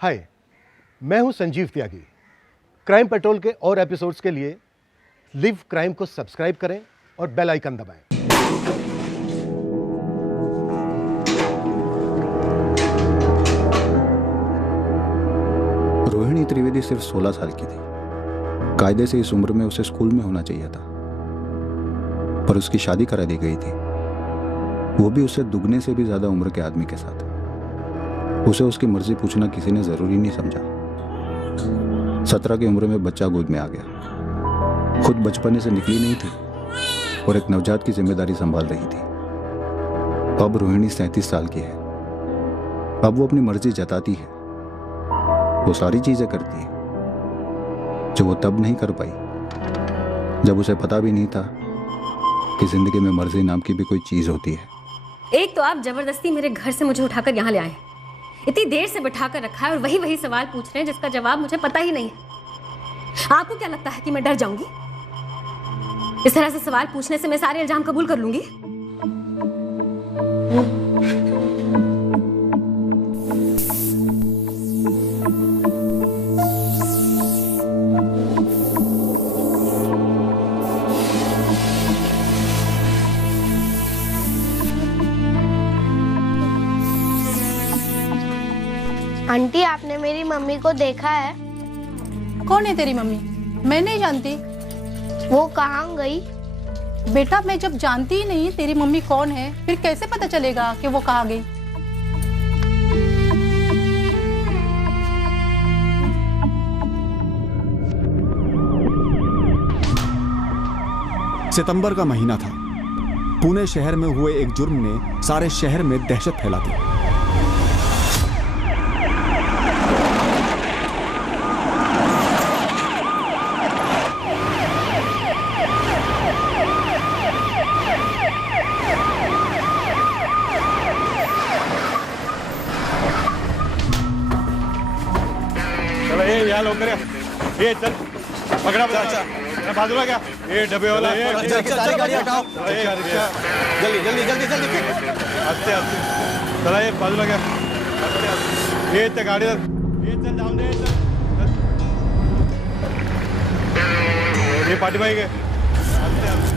हाय, मैं हूं संजीव त्यागी। Crime petrol के और एपिसोड्स के लिए लिव क्राइम को सब्सक्राइब करें और बेल आइकन दबाएं। रोहिणी त्रिवेदी सिर्फ 16 साल की थी। कायदे से इस उम्र में उसे स्कूल में होना चाहिए था, पर उसकी शादी करा दी गई थी, वो भी उससे दुगने से भी ज्यादा उम्र के आदमी के साथ। उसे उसकी मर्जी पूछना किसी ने जरूरी नहीं समझा। 17 की उम्र में बच्चा गोद में आ गया। खुद बचपने से निकली नहीं थी और एक नवजात की जिम्मेदारी संभाल रही थी। अब रोहिणी 37 साल की है। अब वो अपनी मर्जी जताती है, वो सारी चीजें करती है जो वो तब नहीं कर पाई जब उसे पता भी नहीं था कि जिंदगी में मर्जी नाम की भी कोई चीज होती है। एक तो आप जबरदस्ती मेरे घर से मुझे उठाकर यहाँ ले आए, इतनी देर से बिठाकर रखा है और वही सवाल पूछ रहे हैं जिसका जवाब मुझे पता ही नहीं है। आपको क्या लगता है कि मैं डर जाऊंगी? इस तरह से सवाल पूछने से मैं सारे इल्जाम कबूल कर लूंगी? आंटी, आपने मेरी मम्मी को देखा है? कौन है तेरी मम्मी? मैं नहीं जानती। वो कहाँ गई? बेटा, मैं जब जानती ही नहीं तेरी मम्मी कौन है, फिर कैसे पता चलेगा कि वो कहाँ गई? सितंबर का महीना था। पुणे शहर में हुए एक जुर्म ने सारे शहर में दहशत फैला दी। यहाँ लोग ये चल पकड़ा बचा बाजूला क्या ये डब्बे वाला सारी गाड़ी हटाओ। जल्दी जल्दी जल्दी जल्दी आस्ते आस्ते चला ये बाजूला क्या ये इतने गाड़ी ये चल जाओ दे ये पार्टी भाई के आस्ते आस्ते।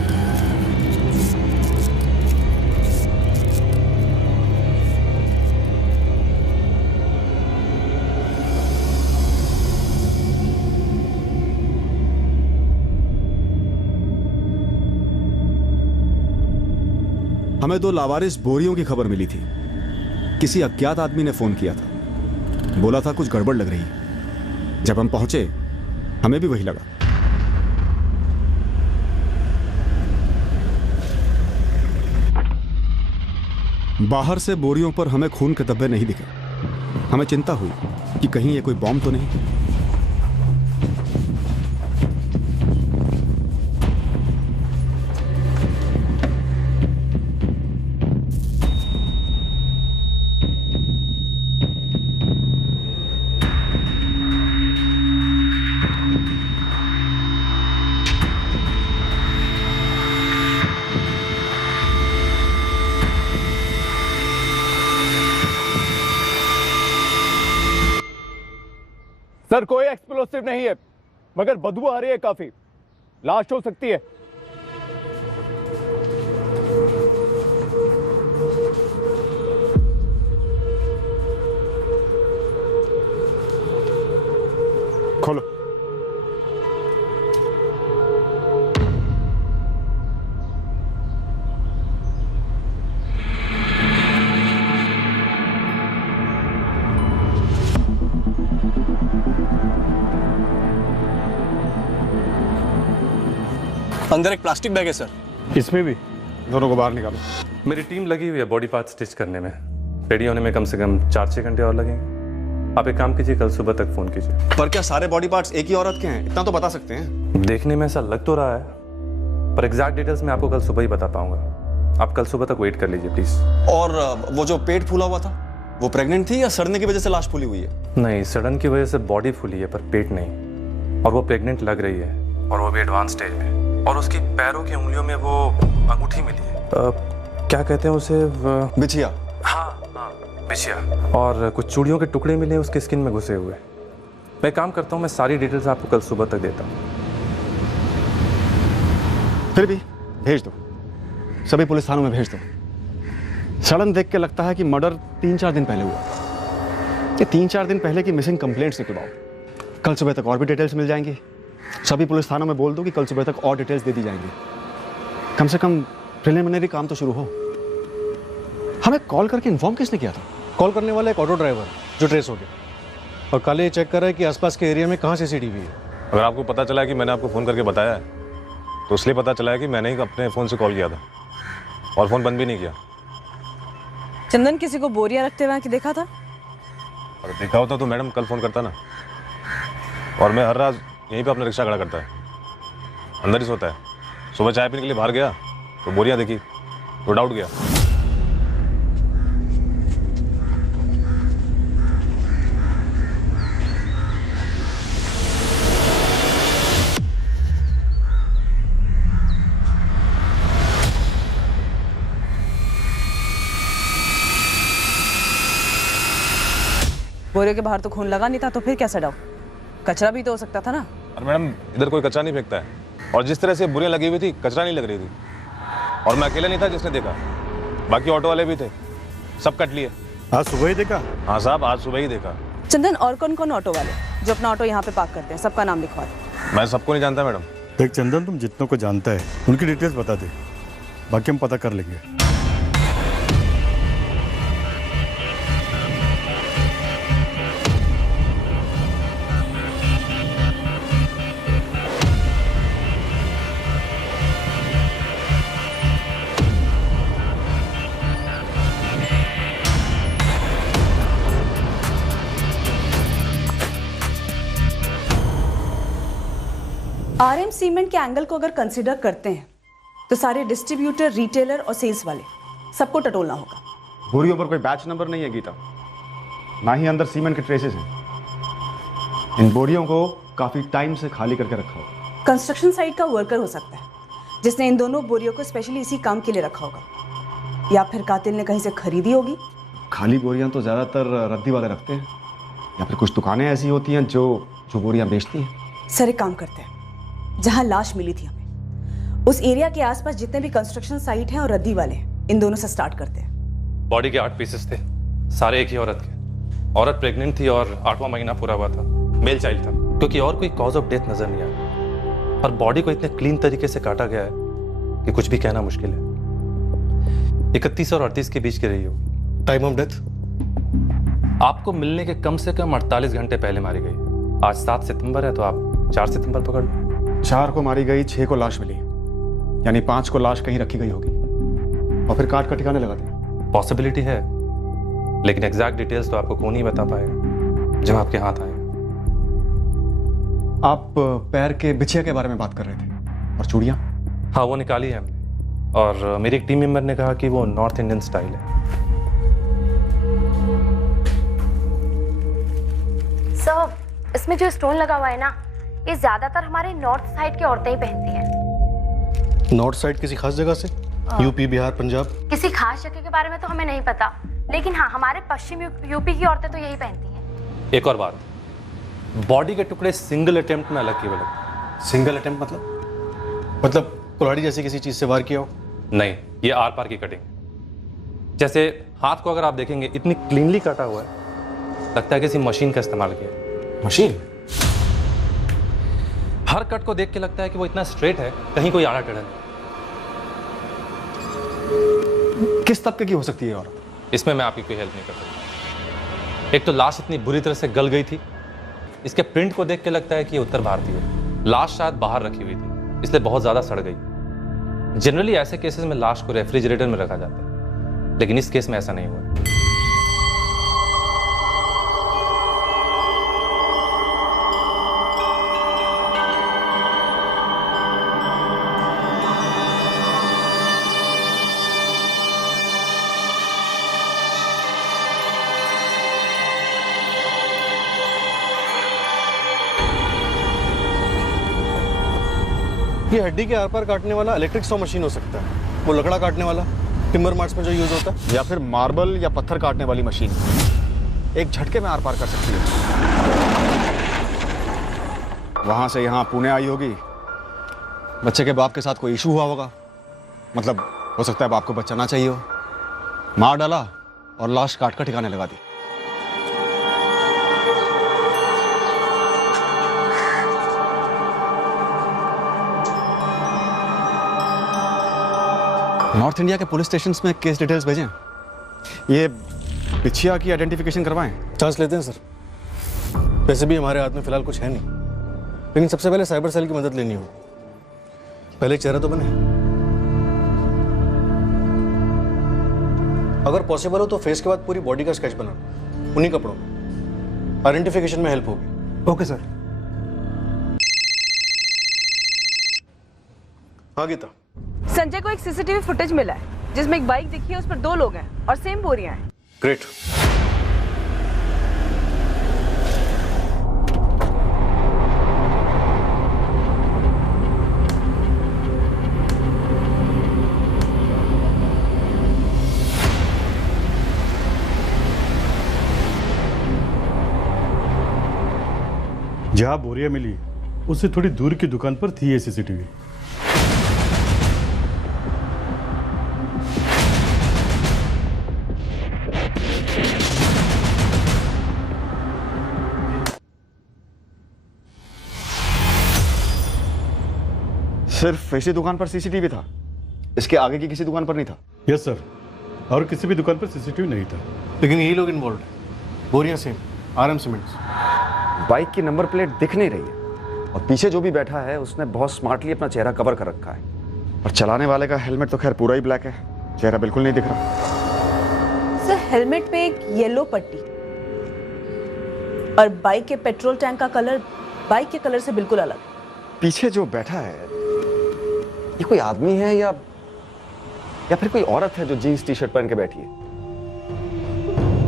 हमें 2 लावारिस बोरियों की खबर मिली थी। किसी अज्ञात आदमी ने फोन किया था, बोला था कुछ गड़बड़ लग रही है। जब हम पहुंचे हमें भी वही लगा। बाहर से बोरियों पर हमें खून के धब्बे नहीं दिखे। हमें चिंता हुई कि कहीं ये कोई बॉम्ब तो नहीं। सर, कोई एक्सप्लोसिव नहीं है, मगर बदबू आ रही है काफी। लाश हो सकती है। खोलो। अंदर एक प्लास्टिक बैग है सर। इसमें भी? दोनों को बाहर निकालो। मेरी टीम लगी हुई है बॉडी पार्ट स्टिच करने में। रेडी होने में कम से कम 4-6 घंटे और लगेंगे। आप एक काम कीजिए, कल सुबह तक फोन कीजिए। पर क्या सारे बॉडी पार्ट्स एक ही औरत के हैं? इतना तो बता सकते हैं। देखने में ऐसा लग तो रहा है, पर एग्जैक्ट डिटेल्स मैं आपको कल सुबह ही बता पाऊंगा। आप कल सुबह तक वेट कर लीजिए प्लीज। और वो जो पेट फूला हुआ था, वो प्रेग्नेंट थी या सड़ने की वजह से लाश फूली हुई है? नहीं, सडन की वजह से बॉडी फूली है पर पेट नहीं। और वो प्रेग्नेंट लग रही है, और वो भी एडवांस स्टेज में। और उसकी पैरों की उंगलियों में वो अंगूठी मिली है। क्या कहते हैं उसे? बिछिया। हाँ हाँ। बिछिया और कुछ चूड़ियों के टुकड़े मिले उसके स्किन में घुसे हुए। मैं काम करता हूँ, मैं सारी डिटेल्स आपको कल सुबह तक देता हूँ। फिर भी भेज दो, सभी पुलिस थानों में भेज दो। सड़न देख के लगता है कि मर्डर 3-4 दिन पहले हुआ। ये 3-4 दिन पहले की मिसिंग कंप्लेंट्स निकलवाओ, कल सुबह तक और भी डिटेल्स मिल जाएंगी। सभी पुलिस थानों में बोल दो कि कल सुबह तक और डिटेल्स दे दी जाएंगी। कम से कम प्रिलिमिनरी काम तो शुरू हो। हमें कॉल करके इन्फॉर्म किसने किया था? कॉल करने वाला एक ऑटो ड्राइवर जो ट्रेस हो गया, और कल ये चेक कर रहा है कि आसपास के एरिया में कहाँ सीसीटीवी है। अगर आपको पता चला है कि मैंने आपको फ़ोन करके बताया है, तो इसलिए पता चला है कि मैंने ही अपने फ़ोन से कॉल किया था और फ़ोन बंद भी नहीं किया। चंदन किसी को बोरियां रखते हुए कि देखा था? अगर देखा होता तो मैडम कल फ़ोन करता ना। और मैं हर रात यहीं पे अपना रिक्शा खड़ा करता है, अंदर ही सोता है। सुबह चाय पीने के लिए बाहर गया तो बोरियां देखी तो डाउट गया। बोरे के बाहर तो खून लगा नहीं था, तो फिर कैसे डाउ? कचरा भी तो हो सकता था ना। और मैडम इधर कोई कचरा नहीं फेंकता है, और जिस तरह से बोरियां लगी हुई थी कचरा नहीं लग रही थी। और मैं अकेला नहीं था जिसने देखा, बाकी ऑटो वाले भी थे, सब कट लिए। आज सुबह ही देखा? हाँ साहब, आज सुबह ही देखा। चंदन, और कौन कौन ऑटो वाले जो अपना ऑटो यहाँ पे पार्क करते हैं, सबका नाम लिखवा दे। मैं सबको नहीं जानता मैडम। देख चंदन, तुम जितनों को जानता है उनकी डिटेल्स बता दे, बाकी हम पता कर लेंगे। आरएम सीमेंट के एंगल को अगर कंसीडर करते हैं तो सारे डिस्ट्रीब्यूटर, रिटेलर और सेल्स वाले सबको टटोलना होगा। बोरियों पर कोई बैच नंबर नहीं है गीता, ना ही अंदर सीमेंट के ट्रेसेस हैं। इन बोरियों को काफी टाइम से खाली करके रखा होगा। कंस्ट्रक्शन साइट का वर्कर हो सकता है जिसने इन दोनों बोरियों को स्पेशली इसी काम के लिए रखा होगा, या फिर कातिल ने कहीं से खरीदी होगी। खाली बोरियां तो ज्यादातर रद्दी वाले रखते हैं, या फिर कुछ दुकानें ऐसी होती हैं जो बोरियां बेचती हैं। सर एक काम करते हैं, जहां लाश मिली थी हमें, उस एरिया के आसपास जितने भी कंस्ट्रक्शन साइट हैं और रद्दी वाले हैं, इन दोनों से स्टार्ट करते हैं। बॉडी के 8 पीसेस थे, सारे एक ही औरत के। औरत प्रेग्नेंट थी और 8वां महीना पूरा हुआ था, मेल चाइल्ड था, क्योंकि और कोई कॉज ऑफ डेथ नजर नहीं आया। और बॉडी को इतने क्लीन तरीके से काटा गया है कि कुछ भी कहना मुश्किल है। 31 और 38 के बीच की रही होगी। टाइम ऑफ डेथ आपको मिलने के कम से कम 48 घंटे पहले मारी गई। आज 7 सितंबर है, तो आप 4 सितंबर पकड़ लो। 4 को मारी गई, 6 को लाश मिली, यानी 5 को लाश कहीं रखी गई होगी और फिर काट कर ठिकाने लगा दिया। पॉसिबिलिटी है, लेकिन एग्जैक्ट डिटेल्स तो आपको कौन ही बता पाएगा जब आपके हाथ आएगा। आप पैर के बिछिया के बारे में बात कर रहे थे, और चूड़ियां? हाँ, वो निकाली है हमने, और मेरी एक टीम मेंबर ने कहा कि वो नॉर्थ इंडियन स्टाइल है। सर, इसमें जो स्टोन लगा हुआ है ना, ये ज्यादातर हमारे नॉर्थ साइड की औरतें ही पहनती हैं। नॉर्थ साइड किसी खास जगह से? यूपी, बिहार, पंजाब? किसी खास जगह के बारे में तो हमें नहीं पता, लेकिन हाँ, हमारे पश्चिम यूपी की औरतें तो यही पहनती हैं। एक और बात, बॉडी के टुकड़े सिंगल अटेम्प्ट में अलग किए हुए लगते। सिंगल अटेम्प्ट मतलब कुल्हाड़ी जैसी किसी चीज से वार किया हो? नहीं, ये आर पार की कटिंग। जैसे हाथ को अगर आप देखेंगे, इतनी क्लीनली काटा हुआ है, लगता है किसी मशीन का इस्तेमाल किया। मशीन? हर कट को देख के लगता है कि वो इतना स्ट्रेट है, कहीं कोई आड़ा टेढ़ा नहीं। किस तबके की हो सकती है औरत? इसमें मैं आपकी कोई हेल्प नहीं कर सकता। एक तो लाश इतनी बुरी तरह से गल गई थी, इसके प्रिंट को देख के लगता है कि ये उत्तर भारतीय है। लाश शायद बाहर रखी हुई थी, इसलिए बहुत ज्यादा सड़ गई। जनरली ऐसे केसेस में लाश को रेफ्रिजरेटर में रखा जाता है, लेकिन इस केस में ऐसा नहीं हुआ। ये हड्डी के आर पार काटने वाला इलेक्ट्रिक सॉ मशीन हो सकता है, वो लकड़ा काटने वाला टिम्बर मार्ट्स में जो यूज होता है, या फिर मार्बल या पत्थर काटने वाली मशीन एक झटके में आर पार कर सकती है। वहां से यहाँ पुणे आई होगी, बच्चे के बाप के साथ कोई इशू हुआ होगा, मतलब हो सकता है बाप को बच्चा ना चाहिए हो, मार डाला और लाश काट कर ठिकाने लगा दी। नॉर्थ इंडिया के पुलिस स्टेशंस में केस डिटेल्स भेजें, ये पिछिया की आइडेंटिफिकेशन करवाएं। चांस लेते हैं सर। वैसे भी हमारे हाथ में फिलहाल कुछ है नहीं, लेकिन सबसे पहले साइबर सेल की मदद लेनी होगी। पहले चेहरा तो बने, अगर पॉसिबल हो तो फेस के बाद पूरी बॉडी का स्केच बनाना, उन्हीं कपड़ों में। आइडेंटिफिकेशन में हेल्प होगी। Okay sir. हाँ गीता, संजय को एक सीसीटीवी फुटेज मिला है जिसमें एक बाइक दिखी है, उस पर 2 लोग हैं और सेम बोरियां हैं। ग्रेट। जहां बोरिया मिली उससे थोड़ी दूर की दुकान पर थी ये सीसीटीवी। सिर्फ इसी दुकान पर सीसीटीवी था, इसके आगे की किसी दुकान पर नहीं था? यस सर, और किसी भी दुकान पर सीसीटीवी नहीं था। लेकिन यही लोग इन्वॉल्व है। बोरियां सेम, RM सीमेंट्स। बाइक की नंबर प्लेट दिख नहीं रही है और पीछे जो भी बैठा है उसने बहुत स्मार्टली अपना चेहरा कवर कर रखा है। और चलाने वाले का हेलमेट तो खैर पूरा ही ब्लैक है, चेहरा बिल्कुल नहीं दिख रहा। सर हेलमेट पे एक येलो पट्टी और बाइक के पेट्रोल टैंक का कलर बाइक के कलर से बिल्कुल अलग। पीछे जो बैठा है ये कोई आदमी है या फिर कोई औरत है जो जीन्स टी शर्ट पहन के बैठी है,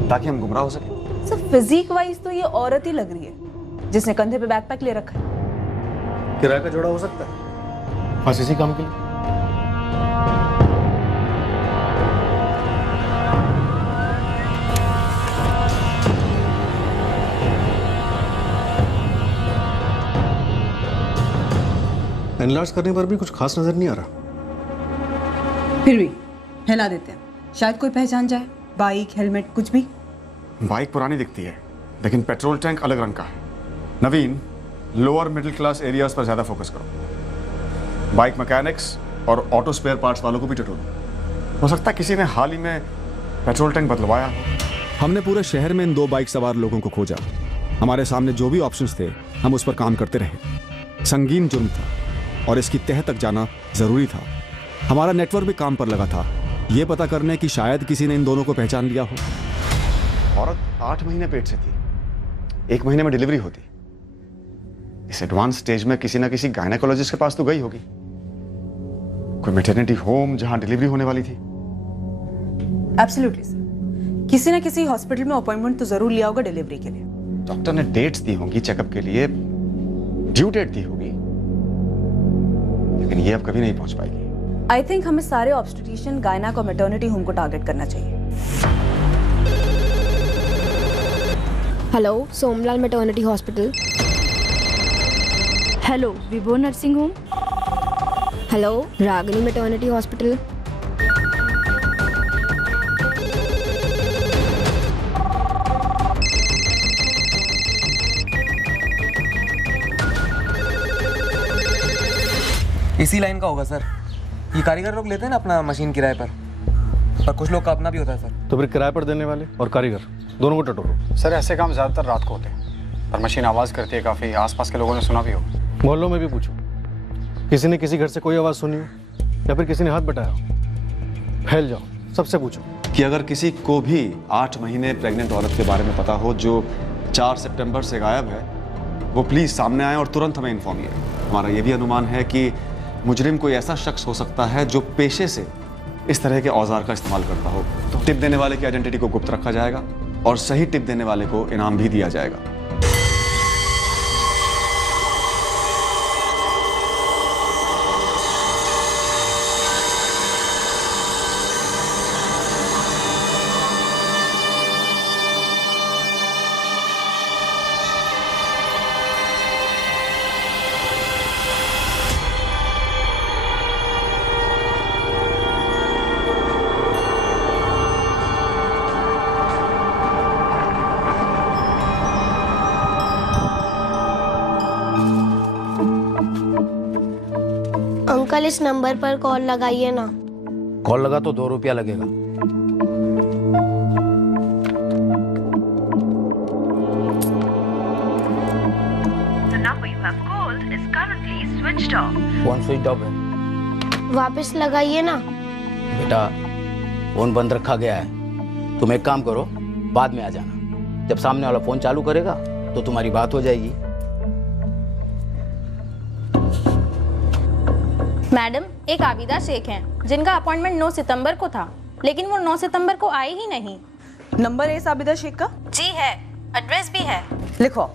ताकि हम गुमराह हो सके? सर फिजिक वाइज तो ये औरत ही लग रही है जिसने कंधे पे बैकपैक ले रखा है। किराए का जोड़ा हो सकता है, बस इसी काम के लिए। एनलार्ज करने पर भी कुछ खास नजर नहीं आ रहा। फिर भी हिला देते हैं, शायद कोई पहचान जाए। बाइक, हेलमेट, कुछ भी। बाइक पुरानी दिखती है लेकिन पेट्रोल टैंक अलग रंग का है। नवीन, लोअर मिडिल क्लास एरियाज पर ज्यादा फोकस करो। बाइक मैकेनिक्स और ऑटो स्पेयर पार्ट्स वालों को भी टटोलो। हो सकता है किसी ने हाल ही में पेट्रोल टैंक बदलवाया। हमने पूरे शहर में इन 2 बाइक सवार लोगों को खोजा। हमारे सामने जो भी ऑप्शंस थे हम उस पर काम करते रहे। संगीन जुर्म था और इसकी तह तक जाना जरूरी था। हमारा नेटवर्क भी काम पर लगा था, यह पता करने की शायद किसी ने इन दोनों को पहचान लिया हो। औरत 8 महीने पेट से थी, 1 महीने में डिलीवरी होती। इस एडवांस स्टेज में किसी ना किसी गायनेकोलॉजिस्ट के पास तो गई होगी, कोई मैटरनिटी होम जहां डिलीवरी होने वाली थी। एब्सोल्युटली सर, किसी ना किसी हॉस्पिटल में अपॉइंटमेंट तो जरूर लिया होगा डिलीवरी के लिए। डॉक्टर ने डेट्स दी होंगी चेकअप के लिए, ड्यू डेट दी होगी, लेकिन ये अब कभी नहीं पहुंच पाएगी। आई थिंक हमें सारे ऑब्स्टेट्रिशियन, गायनेक और मैटरनिटी होम को टारगेट करना चाहिए। Hello, Somlal maternity hospital. Hello, Vibho nursing home. Hello, Ragini maternity hospital. इसी लाइन का होगा सर। ये कारीगर लोग लेते हैं ना अपना मशीन किराए पर कुछ लोग का अपना भी होता है सर। तो फिर किराए पर देने वाले और कारीगर दोनों को टटोलो। सर ऐसे काम ज़्यादातर रात को होते हैं, पर मशीन आवाज़ करती है काफ़ी। आसपास के लोगों ने सुना भी हो। मोहल्लों में भी पूछो, किसी ने किसी घर से कोई आवाज़ सुनी हो या फिर किसी ने हाथ बटाया हो। फैल जाओ, सबसे पूछो कि अगर किसी को भी 8 महीने प्रेग्नेंट औरत के बारे में पता हो जो 4 सितंबर से गायब है, वो प्लीज़ सामने आए और तुरंत हमें इन्फॉर्म किए। हमारा ये भी अनुमान है कि मुजरिम कोई ऐसा शख्स हो सकता है जो पेशे से इस तरह के औजार का इस्तेमाल करता हो। तो टिप देने वाले की आइडेंटिटी को गुप्त रखा जाएगा और सही टिप देने वाले को इनाम भी दिया जाएगा। अंकल इस नंबर पर कॉल लगाइए ना। कॉल लगा तो 2 रुपया लगेगा। फोन स्विच ऑफ है। वापस लगाइए ना। बेटा फोन बंद रखा गया है, तुम एक काम करो, बाद में आ जाना। जब सामने वाला फोन चालू करेगा तो तुम्हारी बात हो जाएगी। मैडम, एक आबिदा शेख हैं जिनका अपॉइंटमेंट 9 सितंबर को था, लेकिन वो 9 सितंबर को आए ही नहीं। नंबर है इस आबिदा शेख का? जी है, एड्रेस भी है। लिखो।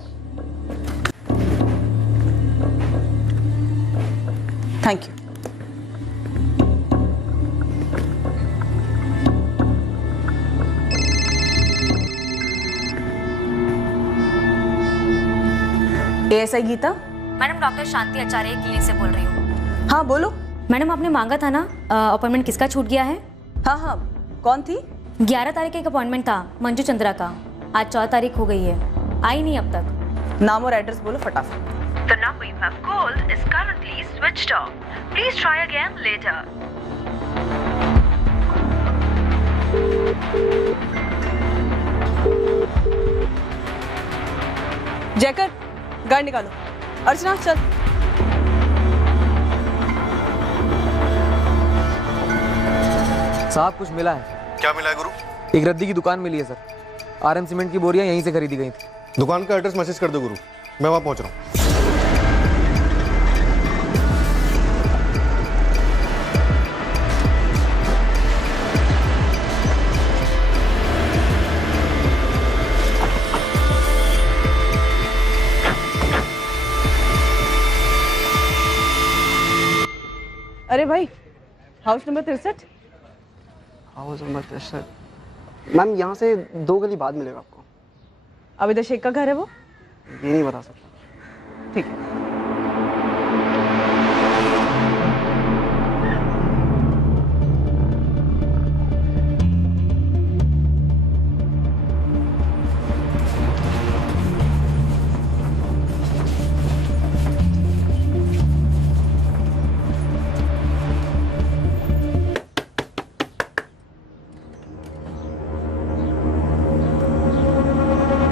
Thank you. ASI Geeta. Madam, doctor Shanti Acharya clinic से बोल रही हूँ। हाँ बोलो। मैडम, आपने मांगा था ना अपॉइंटमेंट, किसका छूट गया है? हाँ हाँ, कौन थी? 11 तारीख का एक अपॉइंटमेंट था, मंजू चंद्रा का। आज 4 तारीख हो गई है, आई नहीं अब तक। नाम और एड्रेस बोलो फटाफट। The number you have called is currently switched off. Please try again later. जैकर, गाड़ी निकालो। अर्चना चल। साहब कुछ मिला है। क्या मिला है गुरु? एक रद्दी की दुकान मिली है सर। आरएम सीमेंट की बोरियां यहीं से खरीदी गई थी। दुकान का एड्रेस मैसेज कर दो गुरु, मैं वहां पहुंच रहा हूँ। अरे भाई, house number 63। House number 63 ma'am, यहाँ से 2 गली बाद मिलेगा आपको। आबिदा शेख का घर है वो? ये नहीं बता सकता। ठीक है।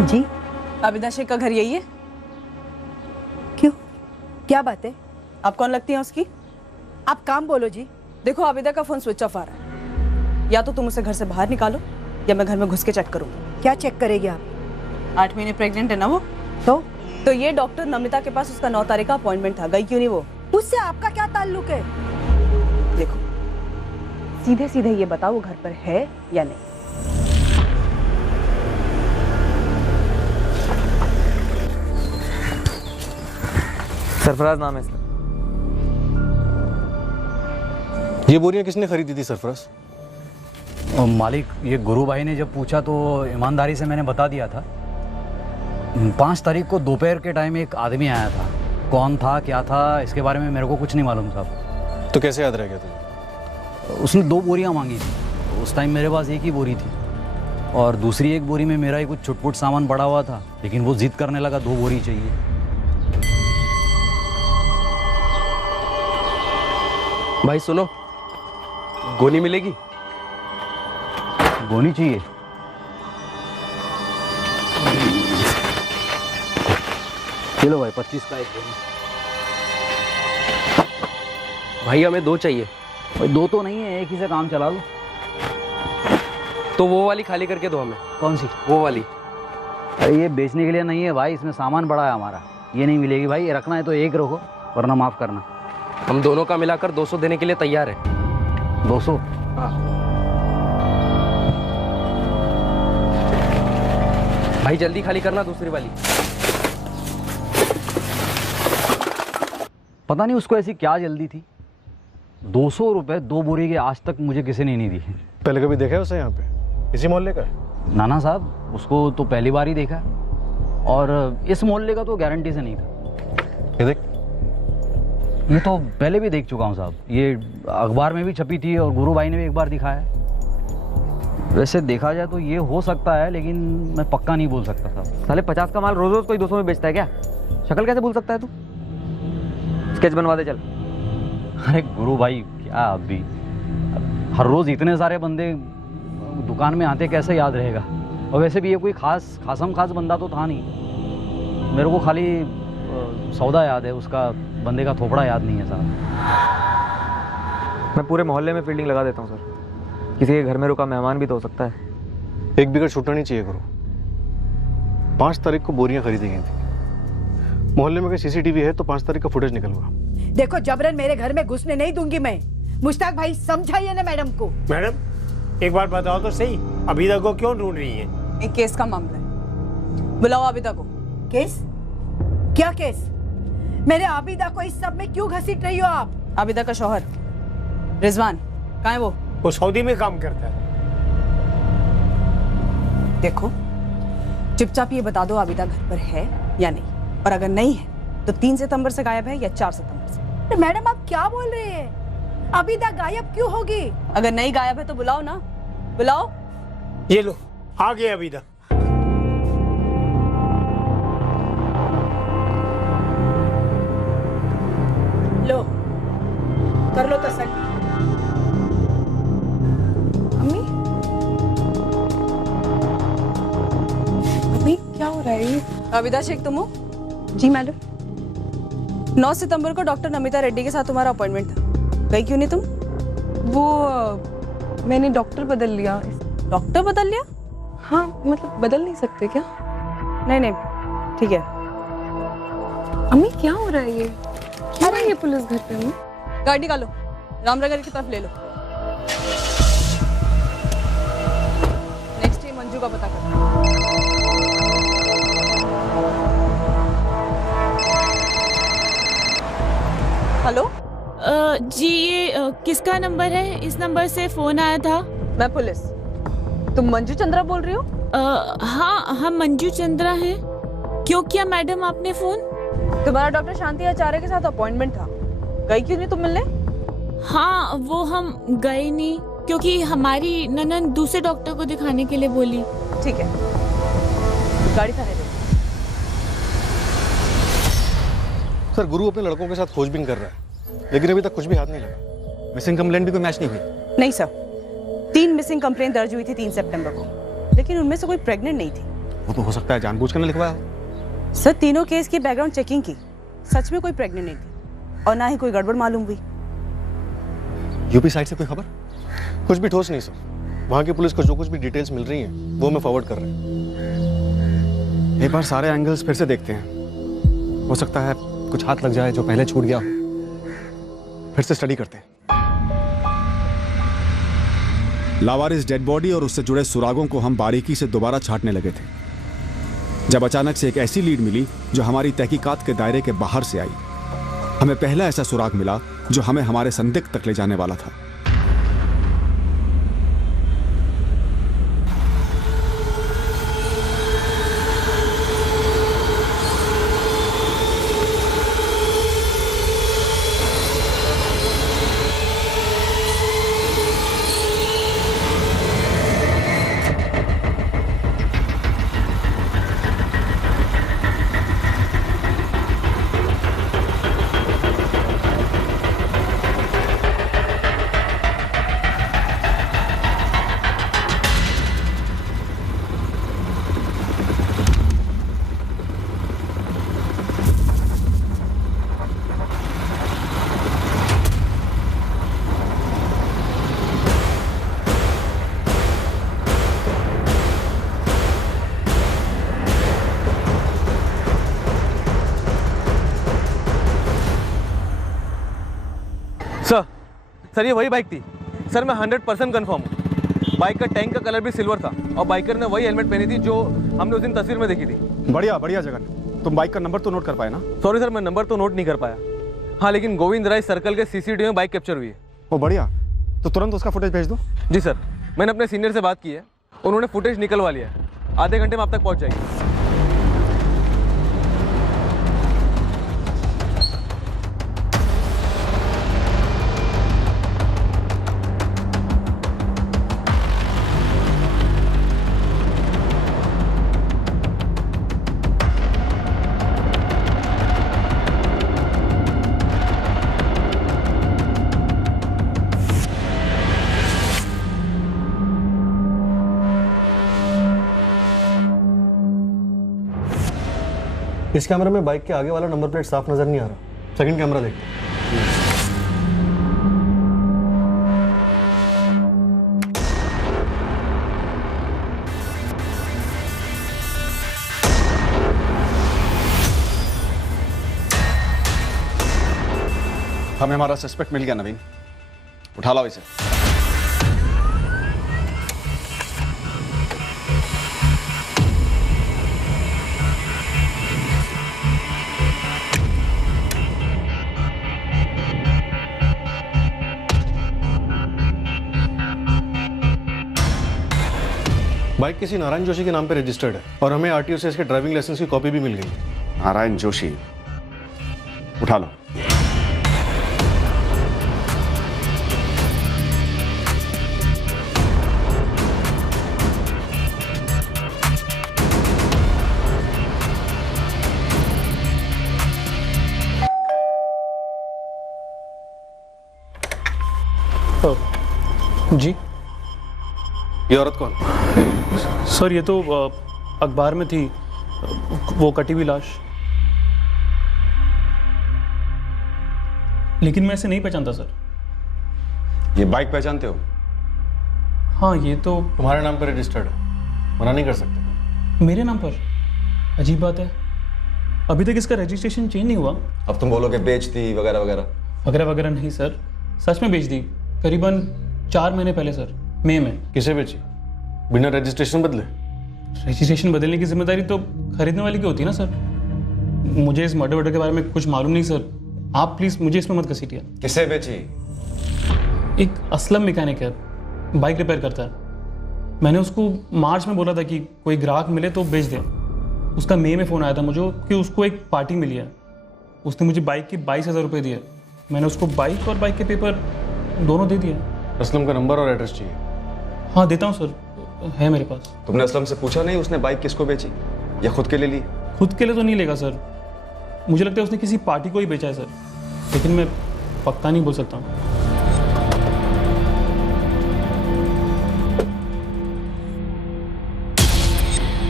जी, आबिदा शेख का घर यही है? क्यों, क्या बात है? आप कौन लगती हैं उसकी? आप काम बोलो जी। देखो, आबिदा का फोन स्विच ऑफ आ रहा है। या तो तुम उसे घर से बाहर निकालो या मैं घर में घुस के चेक करूंगी। क्या चेक करेगी आप? 8 महीने प्रेग्नेंट है ना वो। तो ये डॉक्टर नमिता के पास उसका 9 तारीख का अपॉइंटमेंट था, गई क्यों नहीं वो? उससे आपका क्या ताल्लुक है? देखो, सीधे सीधे ये बताओ वो घर पर है या नहीं। सरफराज नाम है इसका। ये बोरियां किसने खरीदी थी सरफराज? मालिक, ये गुरु भाई ने जब पूछा तो ईमानदारी से मैंने बता दिया था। 5 तारीख को दोपहर के टाइम एक आदमी आया था। कौन था, क्या था, इसके बारे में मेरे को कुछ नहीं मालूम साहब। तो कैसे याद रह गया तुझे? उसने 2 बोरियां मांगी थी। उस टाइम मेरे पास एक ही बोरी थी और दूसरी एक बोरी में मेरा ही कुछ छुटपुट सामान पड़ा हुआ था, लेकिन वो जिद करने लगा 2 बोरी चाहिए। भाई सुनो, गोली मिलेगी? गोली चाहिए? चलो भाई, 25 का एक गोली। भाई हमें 2 चाहिए। भाई 2 तो नहीं है, एक ही से काम चला लो। तो वो वाली खाली करके दो हमें। कौन सी? वो वाली। अरे ये बेचने के लिए नहीं है भाई, इसमें सामान बड़ा है हमारा, ये नहीं मिलेगी भाई। ये रखना है तो एक रखो, वरना माफ़ करना। हम दोनों का मिलाकर 200 देने के लिए तैयार है। 200? हाँ। भाई जल्दी खाली करना दूसरी वाली। पता नहीं उसको ऐसी क्या जल्दी थी। 200 रुपये 2 बोरी के आज तक मुझे किसी ने नहीं दी। पहले कभी देखा है उसे यहाँ पे? इसी मोहल्ले का? नाना साहब, उसको तो पहली बार ही देखा और इस मोहल्ले का तो गारंटी से नहीं था। ये देख, ये तो पहले भी देख चुका हूँ साहब। ये अखबार में भी छपी थी और गुरु भाई ने भी एक बार दिखाया। वैसे देखा जाए तो ये हो सकता है, लेकिन मैं पक्का नहीं बोल सकता साहब। साले 50 का माल रोज रोज कोई 200 में बेचता है क्या? शक्ल कैसे भूल सकता है तू? स्केच बनवा दे चल। अरे गुरु भाई क्या अभी, हर रोज़ इतने सारे बंदे दुकान में आते कैसे याद रहेगा। और वैसे भी ये कोई खासम खास बंदा तो था नहीं, मेरे को खाली सौदा याद है, उसका बंदे का थोपड़ा याद नहीं है साहब। मैं पूरे मोहल्ले में फील्डिंग लगा देता हूँ सर, किसी के घर में रुका मेहमान भी तो हो सकता है। एक बिगड़ छूटना नहीं चाहिए गुरु। 5 तारीख को बोरियां खरीदी गई थी, मोहल्ले में कोई सीसीटीवी है तो 5 तारीख का फुटेज निकलूंगा। देखो जबरन मेरे घर में घुसने नहीं दूंगी मैं। मुश्ताक भाई समझाइए ना मैडम को। मैडम एक बार बताओ तो सही, अबीदा को क्यों ढूंढ रही है? एक केस का मामला है, बुलाओ आबिदा को। केस? क्या केस? मेरे आबिदा को इस सब में क्यों घसीट रही हो आप? आबिदा का शौहर रिजवान कहाँ है? वो सऊदी में काम करता है। देखो चुपचाप ये बता दो आबिदा घर पर है या नहीं, और अगर नहीं है तो 3 सितंबर से गायब है या 4 सितंबर से। मैडम आप क्या बोल रहे हैं? आबिदा गायब क्यों होगी? अगर नहीं गायब है तो बुलाओ ना, बुलाओ। ये लो आ गए अबीदा। लो कर लो तसल्ली। अम्मी अम्मी क्या हो रहा है? आबिदा शेख तुम हो? जी मैडम। 9 सितंबर को डॉक्टर नमिता रेड्डी के साथ तुम्हारा अपॉइंटमेंट था, गई क्यों नहीं तुम? वो मैंने डॉक्टर बदल लिया। डॉक्टर बदल लिया? हाँ मतलब बदल नहीं सकते क्या? नहीं नहीं ठीक है। अम्मी क्या हो रहा है ये? क्यों है ये पुलिस घर पे? अम्मी गाड़ी निकालो, रामनगर की तरफ ले लो। नेक्स्ट टाइम मंजू का पता करो। हेलो जी ये किसका नंबर है? इस नंबर से फोन आया था। मैं पुलिस। तुम मंजू चंद्रा बोल रही हो? हाँ हम मंजू चंद्रा हैं। क्यों किया मैडम आपने फोन? तुम्हारा डॉक्टर शांति आचार्य के साथ अपॉइंटमेंट था, गई क्यों नहीं तुम मिलने? हाँ वो हम गए नहीं क्योंकि हमारी ननद दूसरे डॉक्टर को दिखाने के लिए बोली। ठीक है गाड़ी थाने ले। सर गुरु अपने लड़कों के साथ खोजबीन कर रहा है, लेकिन अभी तक कुछ भी हाथ नहीं लगा। मिसिंग कंप्लेंट भी कोई मैच नहीं हुई। नहीं सर, 3 मिसिंग कंप्लेंट दर्ज हुई थी 3 सितंबर को, लेकिन उनमें से कोई प्रेग्नेंट नहीं थी। वो तो हो सकता है जानबूझ कर लिखवाया हो। सर तीनों केस की बैकग्राउंड चेकिंग की, सच में कोई प्रेग्नेंट नहीं थी और ना ही कोई गड़बड़ मालूम हुई। यूपी साइड से कोई खबर? कुछ भी ठोस नहीं सर। वहाँ की पुलिस को जो कुछ भी डिटेल्स मिल रही हैं वो मैं फॉरवर्ड कर रहा हूँ। एक बार सारे एंगल्स फिर से देखते हैं, हो सकता है कुछ हाथ लग जाए जो पहले छूट गया हो। फिर से स्टडी करते हैं। लावारिस डेड बॉडी और उससे जुड़े सुरागों को हम बारीकी से दोबारा छांटने लगे थे, जब अचानक से एक ऐसी लीड मिली जो हमारी तहकीकात के दायरे के बाहर से आई। हमें पहला ऐसा सुराग मिला जो हमें हमारे संदिग्ध तक ले जाने वाला था। सर ये वही बाइक थी सर, मैं 100% कंफर्म हूँ। बाइक का टैंक का कलर भी सिल्वर था और बाइकर ने वही हेलमेट पहनी थी जो हमने उस दिन तस्वीर में देखी थी। बढ़िया बढ़िया जगन, तुम बाइक का नंबर तो नोट कर पाए ना? सॉरी सर मैं नंबर तो नोट नहीं कर पाया। हाँ लेकिन गोविंद राय सर्कल के सीसीटीवी में बाइक कैप्चर हुई है। वो बढ़िया, तो तुरंत उसका फुटेज भेज दो। जी सर, मैंने अपने सीनियर से बात की है, उन्होंने फुटेज निकलवा लिया है। आधे घंटे में आप तक पहुँच जाएगी। इस कैमरे में बाइक के आगे वाला नंबर प्लेट साफ नजर नहीं आ रहा। सेकंड कैमरा देखते हैं। हमें हमारा सस्पेक्ट मिल गया नवीन, उठा लाओ इसे। बाइक किसी नारायण जोशी के नाम पे रजिस्टर्ड है और हमें आरटीओ से इसके ड्राइविंग लाइसेंस की कॉपी भी मिल गई। नारायण जोशी, उठा लो। जी, ये औरत कौन? सर ये तो अखबार में थी, वो कटी हुई लाश। लेकिन मैं इसे नहीं पहचानता सर। ये बाइक पहचानते हो? हाँ, ये तो तुम्हारे नाम पर रजिस्टर्ड है, मना नहीं कर सकते। मेरे नाम पर? अजीब बात है, अभी तक इसका रजिस्ट्रेशन चेंज नहीं हुआ। अब तुम बोलोगे बेच दी वगैरह वगैरह। वगैरह वगैरह नहीं सर, सच में बेच दी, करीबन 4 महीने पहले सर, मई में। किसे बेची? बिना रजिस्ट्रेशन बदले? रजिस्ट्रेशन बदलने की जिम्मेदारी तो खरीदने वाले की होती है ना सर। मुझे इस मर्डर के बारे में कुछ मालूम नहीं सर, आप प्लीज मुझे इसमें मत घसीटिए। किसे बेची? एक असलम मैकेनिक है, बाइक रिपेयर करता है। मैंने उसको मार्च में बोला था कि कोई ग्राहक मिले तो बेच दे। उसका मई में फ़ोन आया था मुझे कि उसको एक पार्टी मिली है। उसने मुझे बाइक के 22,000 रुपये दिए। मैंने उसको बाइक और बाइक के पेपर दोनों दे दिए। असलम का नंबर और एड्रेस चाहिए। हाँ देता हूँ सर, है मेरे पास। तुमने असलम से पूछा नहीं उसने बाइक किसको बेची या खुद के लिए ली? खुद के लिए तो नहीं लेगा सर, मुझे लगता है उसने किसी पार्टी को ही बेचा है सर, लेकिन मैं पक्का नहीं बोल सकता हूँ।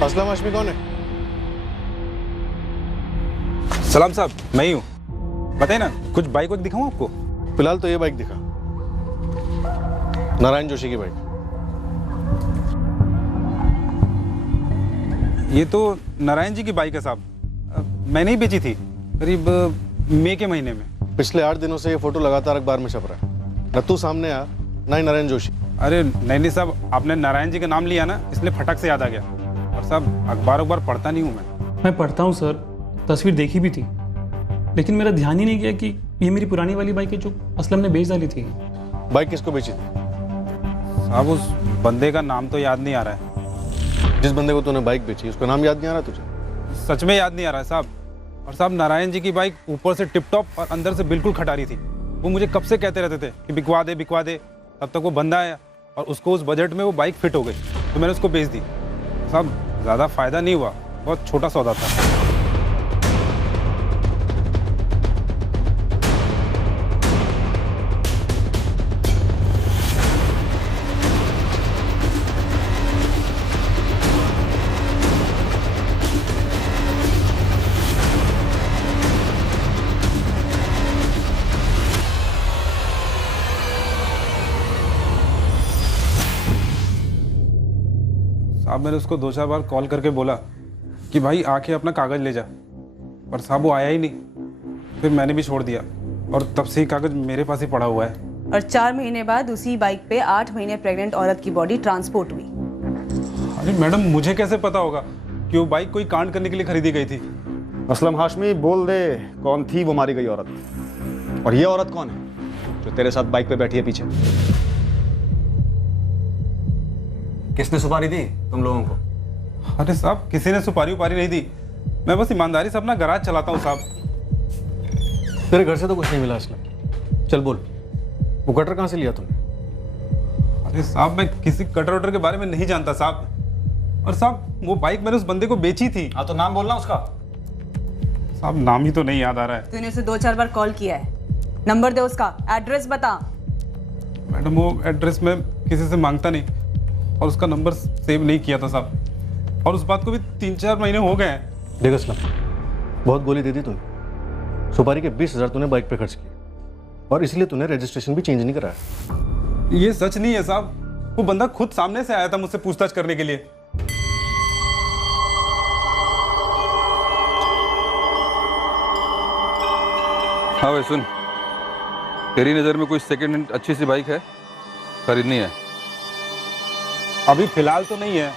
असलम हाशमी कौन है? सलाम साहब, मैं ही हूँ। बताइए ना, कुछ बाइक वाइक दिखाऊँ आपको? फिलहाल तो ये बाइक दिखा, नारायण जोशी की बाइक। ये तो नारायण जी की बाइक है साहब, मैंने ही बेची थी करीब मई के महीने में। पिछले 8 दिनों से ये फोटो लगातार अखबार में छप रहा है, न तू सामने आ ना ही नारायण जोशी। अरे नहीं साहब, आपने नारायण जी का नाम लिया ना, इसलिए फटक से याद आ गया। और साहब अखबार पढ़ता नहीं हूँ मैं पढ़ता हूँ सर, तस्वीर देखी भी थी, लेकिन मेरा ध्यान ही नहीं गया कि ये मेरी पुरानी वाली बाइक है जो असलम ने बेच डाली थी। बाइक किसको बेची थी? साहब उस बंदे का नाम तो याद नहीं आ रहा है। जिस बंदे को तूने बाइक बेची उसका नाम याद नहीं आ रहा तुझे? सच में याद नहीं आ रहा है साहब। और साहब नारायण जी की बाइक ऊपर से टिप टॉप और अंदर से बिल्कुल खटारी थी। वो मुझे कब से कहते रहते थे कि बिकवा दे बिकवा दे, तब तक वो बंदा आया और उसको उस बजट में वो बाइक फिट हो गई, तो मैंने उसको बेच दी। साहब ज़्यादा फायदा नहीं हुआ, बहुत छोटा सौदा था। साहब मैंने उसको 2-4 बार कॉल करके बोला कि भाई आके अपना कागज़ ले जा, पर साहब वो आया ही नहीं। फिर मैंने भी छोड़ दिया और तब से ही कागज़ मेरे पास ही पड़ा हुआ है। और 4 महीने बाद उसी बाइक पे 8 महीने प्रेग्नेंट औरत की बॉडी ट्रांसपोर्ट हुई। अरे मैडम मुझे कैसे पता होगा कि वो बाइक कोई कांड करने के लिए खरीदी गई थी? असलम हाशमी बोल दे, कौन थी वो मारी गई औरत? और ये औरत कौन है जो तेरे साथ बाइक पे बैठी है पीछे? किसने सुपारी दी तुम लोगों को? अरे साहब किसी ने सुपारी उपारी नहीं दी, मैं बस ईमानदारी से अपना गराज चलाता हूँ साहब। तेरे घर से तो कुछ नहीं मिला असलम, चल बोल वो कटर कहाँ से लिया तुमने? अरे साहब मैं किसी कटर वटर के बारे में नहीं जानता साहब। और साहब वो बाइक मैंने उस बंदे को बेची थी। हाँ तो नाम बोलना उसका। साहब नाम ही तो नहीं याद आ रहा है। तूने उसे 2-4 बार कॉल किया है, नंबर दे उसका, एड्रेस बता। मैडम वो एड्रेस मैं किसी से मांगता नहीं और उसका नंबर सेव नहीं किया था साहब, और उस बात को भी 3-4 महीने हो गए हैं। देख असलम, बहुत गोली दे दी तूने। सुपारी के 20,000 तूने बाइक पे खर्च किए और इसलिए तूने रजिस्ट्रेशन भी चेंज नहीं कराया। ये सच नहीं है साहब, वो बंदा खुद सामने से आया था मुझसे पूछताछ करने के लिए। हाँ भाई सुन, तेरी नज़र में कोई सेकेंड हैंड अच्छी सी बाइक है, खरीदनी है? अभी फिलहाल तो नहीं है।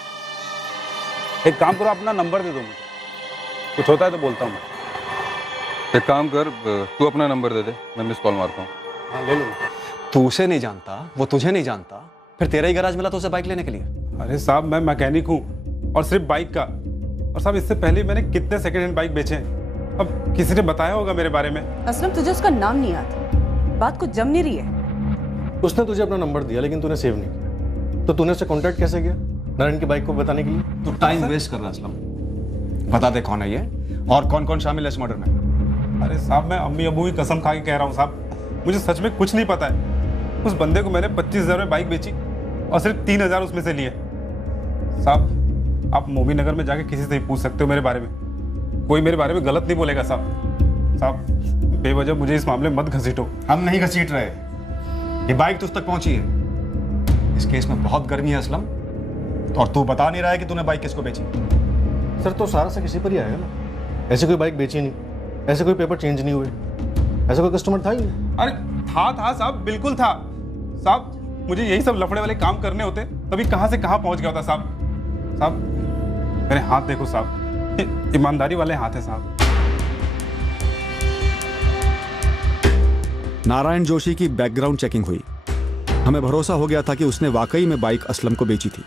एक काम करो, अपना नंबर दे दो मुझे, कुछ होता है तो बोलता हूँ मैं। एक काम कर, तू अपना नंबर दे दे, मैं मिस कॉल मारता हूँ। हाँ ले लो। तू उसे नहीं जानता, वो तुझे नहीं जानता, फिर तेरा ही गैराज मिला तो उसे बाइक लेने के लिए? अरे साहब मैं मैकेनिक हूँ और सिर्फ बाइक का। और साहब इससे पहले मैंने कितने सेकेंड हैंड बाइक बेचे हैं, अब किसी ने बताया होगा मेरे बारे में। असलम तुझे उसका नाम नहीं आता, बात कुछ जम नहीं रही है। उसने तुझे अपना नंबर दिया लेकिन तूने सेव नहीं किया, तो तूने उससे कांटेक्ट कैसे किया नारायण की बाइक को बताने के लिए? तू टाइम वेस्ट कर रहा है असलम। बता दे कौन है ये और कौन कौन शामिल है इस मर्डर में। अरे साहब मैं अम्मी अबू की कसम खा के कह रहा हूँ साहब, मुझे सच में कुछ नहीं पता है। उस बंदे को मैंने 25,000 में बाइक बेची और सिर्फ 3,000 उसमें से लिए। साहब आप मोबी नगर में जाके किसी से ही पूछ सकते हो मेरे बारे में, कोई मेरे बारे में गलत नहीं बोलेगा साहब। साहब बेवजह मुझे इस मामले में मत घसीटो। हम नहीं घसीट रहे, ये बाइक तुझ तक पहुंची है। इस केस में बहुत गर्मी है असलम, और तू बता नहीं रहा है कि तूने बाइक किसको बेची। सर तो सारा सा किसी पर ही आएगा ना, ऐसे कोई बाइक बेची नहीं, ऐसे कोई पेपर चेंज नहीं हुए, ऐसा कोई कस्टमर था ही नहीं। अरे था साहब, बिल्कुल था साहब। मुझे यही सब लफड़े वाले काम करने होते तभी कहां से कहां पहुंच गया होता साहब। साहब मेरे हाथ देखो साहब, ईमानदारी वाले हाथ है साहब। नारायण जोशी की बैकग्राउंड चेकिंग हुई। हमें भरोसा हो गया था कि उसने वाकई में बाइक असलम को बेची थी।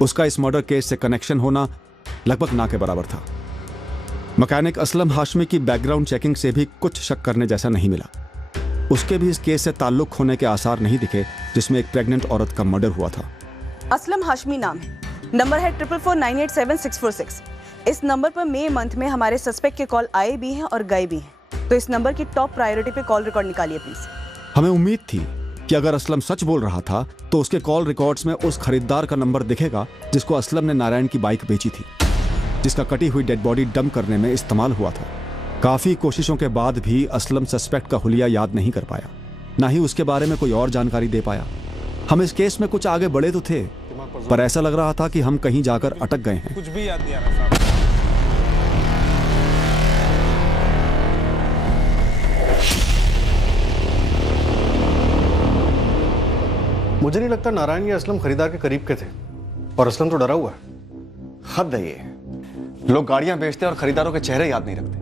उसका इस मर्डर केस से कनेक्शन होना लगभग ना के बराबर था। मैकेनिक असलम हाशमी की बैकग्राउंड चेकिंग से भी कुछ शक करने जैसा नहीं मिला। उसके भी इस केस से ताल्लुक होने के आसार नहीं दिखे जिसमें एक प्रेग्नेंट औरत का मर्डर हुआ था। असलम हाशमी नाम है, नंबर है 444987646। इस नंबर पर मई मंथ में हमारे सस्पेक्ट के कॉल आए भी हैं और गए भी हैं, तो इस नंबर की टॉप प्रायोरिटी पे कॉल रिकॉर्ड निकालिए प्लीज। हमें उम्मीद थी कि अगर असलम सच बोल रहा था तो उसके कॉल रिकॉर्ड्स में उस खरीदार का नंबर दिखेगा जिसको असलम ने नारायण की बाइक बेची थी, जिसका कटी हुई डेड बॉडी डंप करने में इस्तेमाल हुआ था। काफी कोशिशों के बाद भी असलम सस्पेक्ट का हुलिया याद नहीं कर पाया, ना ही उसके बारे में कोई और जानकारी दे पाया। हम इस केस में कुछ आगे बढ़े तो थे, पर ऐसा लग रहा था कि हम कहीं जाकर अटक गए हैं। कुछ भी याद नहीं आ रहा साहब। मुझे नहीं लगता नारायण या असलम खरीदार के करीब के थे, और असलम तो डरा हुआ है। हद है ये, लोग गाड़ियां बेचते हैं और खरीदारों के चेहरे याद नहीं रखते।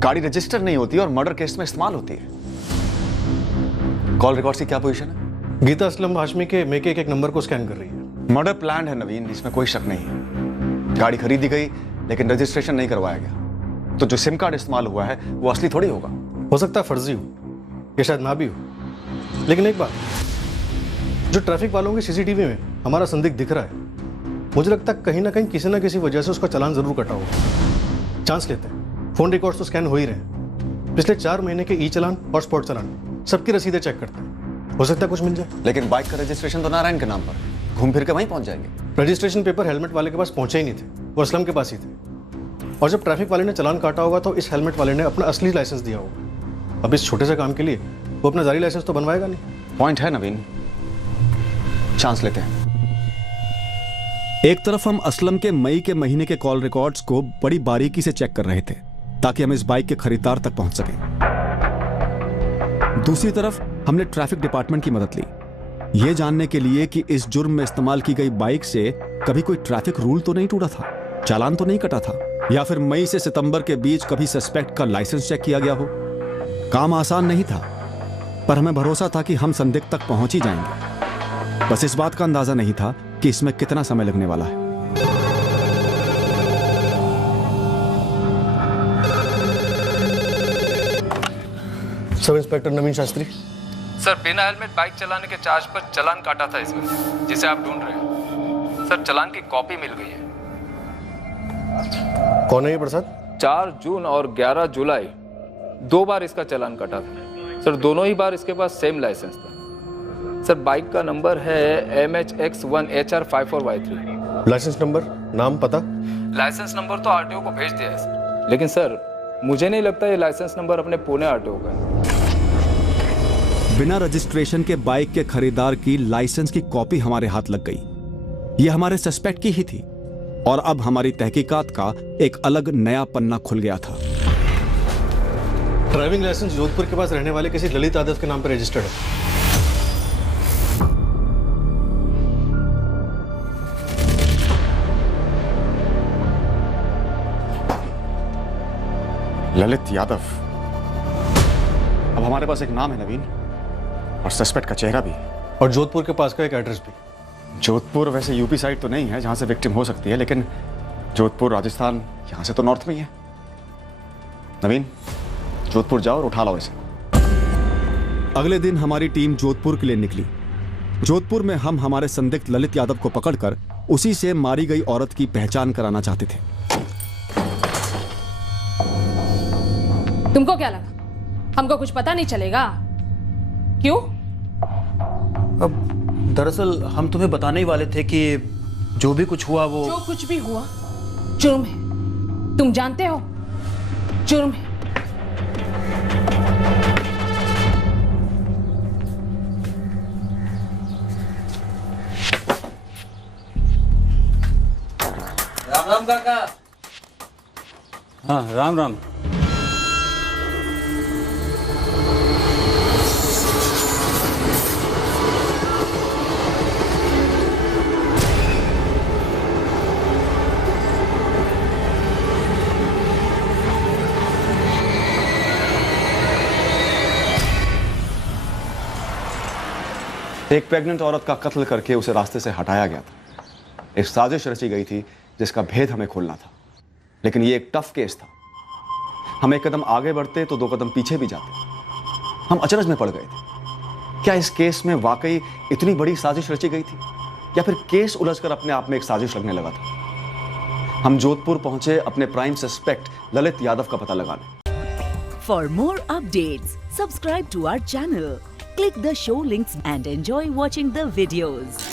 गाड़ी रजिस्टर नहीं होती और मर्डर केस में इस्तेमाल होती है। कॉल रिकॉर्ड्स की क्या पोजीशन है? गीता असलम हाशमी के मेके एक नंबर को स्कैन कर रही है। मर्डर प्लान है नवीन, इसमें कोई शक नहीं है। गाड़ी खरीदी गई लेकिन रजिस्ट्रेशन नहीं करवाया गया, तो जो सिम कार्ड इस्तेमाल हुआ है वो असली थोड़ी होगा। हो सकता है फर्जी हो, या शायद ना भी हो। लेकिन एक बात, जो ट्रैफिक वालों की सीसीटीवी में हमारा संदिग्ध दिख रहा है, मुझे लगता है कहीं ना कहीं किसी ना किसी वजह से उसका चालान जरूर कटा होगा। चांस लेते हैं, फोन रिकॉर्ड्स तो स्कैन हो ही रहे हैं। पिछले 4 महीने के ई चालान और स्पॉट चालान सबकी रसीदें चेक करते हैं, हो सकता है कुछ मिल जाए। लेकिन बाइक का रजिस्ट्रेशन तो नारायण के नाम पर, घूम फिर के वहीं पहुंच जाएंगे। रजिस्ट्रेशन पेपर हेलमेट वाले के पास पहुंचे ही नहीं थे, वो असलम के पास ही थे। और जब ट्रैफिक वाले ने चालान काटा होगा तो इस हेलमेट वाले ने अपना असली लाइसेंस दिया होगा। अब इस छोटे से काम के लिए वो अपना जारी लाइसेंस तो बनवाएगा नहीं। पॉइंट है नवीन, चांस लेते हैं। एक तरफ हम असलम के मई के महीने के कॉल रिकॉर्ड्स को बड़ी बारीकी से चेक कर रहे थे ताकि हम इस बाइक के खरीदार तक पहुंच सकें। दूसरी तरफ हमने ट्रैफिक डिपार्टमेंट की मदद ली, यह जानने के लिए कि इस जुर्म में इस्तेमाल की गई बाइक से कभी कोई ट्रैफिक रूल तो नहीं टूटा था, चालान तो नहीं कटा था, या फिर मई से सितंबर के बीच कभी सस्पेक्ट का लाइसेंस चेक किया गया हो। काम आसान नहीं था, पर हमें भरोसा था कि हम संदिग्ध तक पहुंच ही जाएंगे। बस इस बात का अंदाजा नहीं था कि इसमें कितना समय लगने वाला है। सब इंस्पेक्टर नवीन शास्त्री। सर बिना हेलमेट बाइक चलाने के चार्ज पर चालान काटा था इसमें, जिसे आप ढूंढ रहे हैं। सर चालान की कॉपी मिल गई है। कौन है ये प्रसाद? 4 जून और 11 जुलाई 2 बार इसका चालान काटा था सर, दोनों ही बार इसके पास सेम लाइसेंस था सर। बाइक का नंबर है MHX1HR54Y3। लाइसेंस नंबर, नाम, पता? लाइसेंस नंबर तो आरटीओ को भेज दिया है सर। लेकिन सर मुझे नहीं लगता ये लाइसेंस नंबर अपने पुणे आरटीओ का है। बिना रजिस्ट्रेशन के बाइक के खरीदार की लाइसेंस की कॉपी हमारे हाथ लग गई। यह हमारे सस्पेक्ट की ही थी और अब हमारी तहकीकात का एक अलग नया पन्ना खुल गया था। ड्राइविंग लाइसेंस जोधपुर के पास रहने वाले किसी ललित यादव के नाम पर रजिस्टर्ड है। ललित यादव। अब हमारे पास एक नाम है नवीन, और सस्पेक्ट का चेहरा भी, और जोधपुर के पास का एक एड्रेस भी। जोधपुर वैसे यूपी साइड तो नहीं है जहां से विक्टिम हो सकती है, लेकिन जोधपुर राजस्थान यहां से तो नॉर्थ में ही है। नवीन, जोधपुर जाओ और उठा लाओ इसे। अगले दिन हमारी टीम जोधपुर के लिए निकली। जोधपुर में हम हमारे संदिग्ध ललित यादव को पकड़कर उसी से मारी गई औरत की पहचान कराना चाहते थे। तुमको क्या लगा हमको कुछ पता नहीं चलेगा? क्यों? अब दरअसल हम तुम्हें बताने ही वाले थे कि जो भी कुछ हुआ वो जो कुछ भी हुआ जुर्म है, तुम जानते हो जुर्म है। राम राम काका। हाँ राम राम। एक प्रेग्नेंट औरत का कत्ल करके उसे रास्ते से हटाया गया था। एक साजिश रची गई थी जिसका भेद हमें खोलना था, लेकिन ये एक टफ केस था। हम एक कदम आगे बढ़ते तो दो कदम पीछे भी जाते। हम अचरज में पड़ गए थे। क्या इस केस में वाकई इतनी बड़ी साजिश रची गई थी, या फिर केस उलझकर अपने आप में एक साजिश लगने लगा था? हम जोधपुर पहुंचे अपने प्राइम सस्पेक्ट ललित यादव का पता लगाने। For more updates, subscribe to our channel, click the show links and enjoy watching the videos.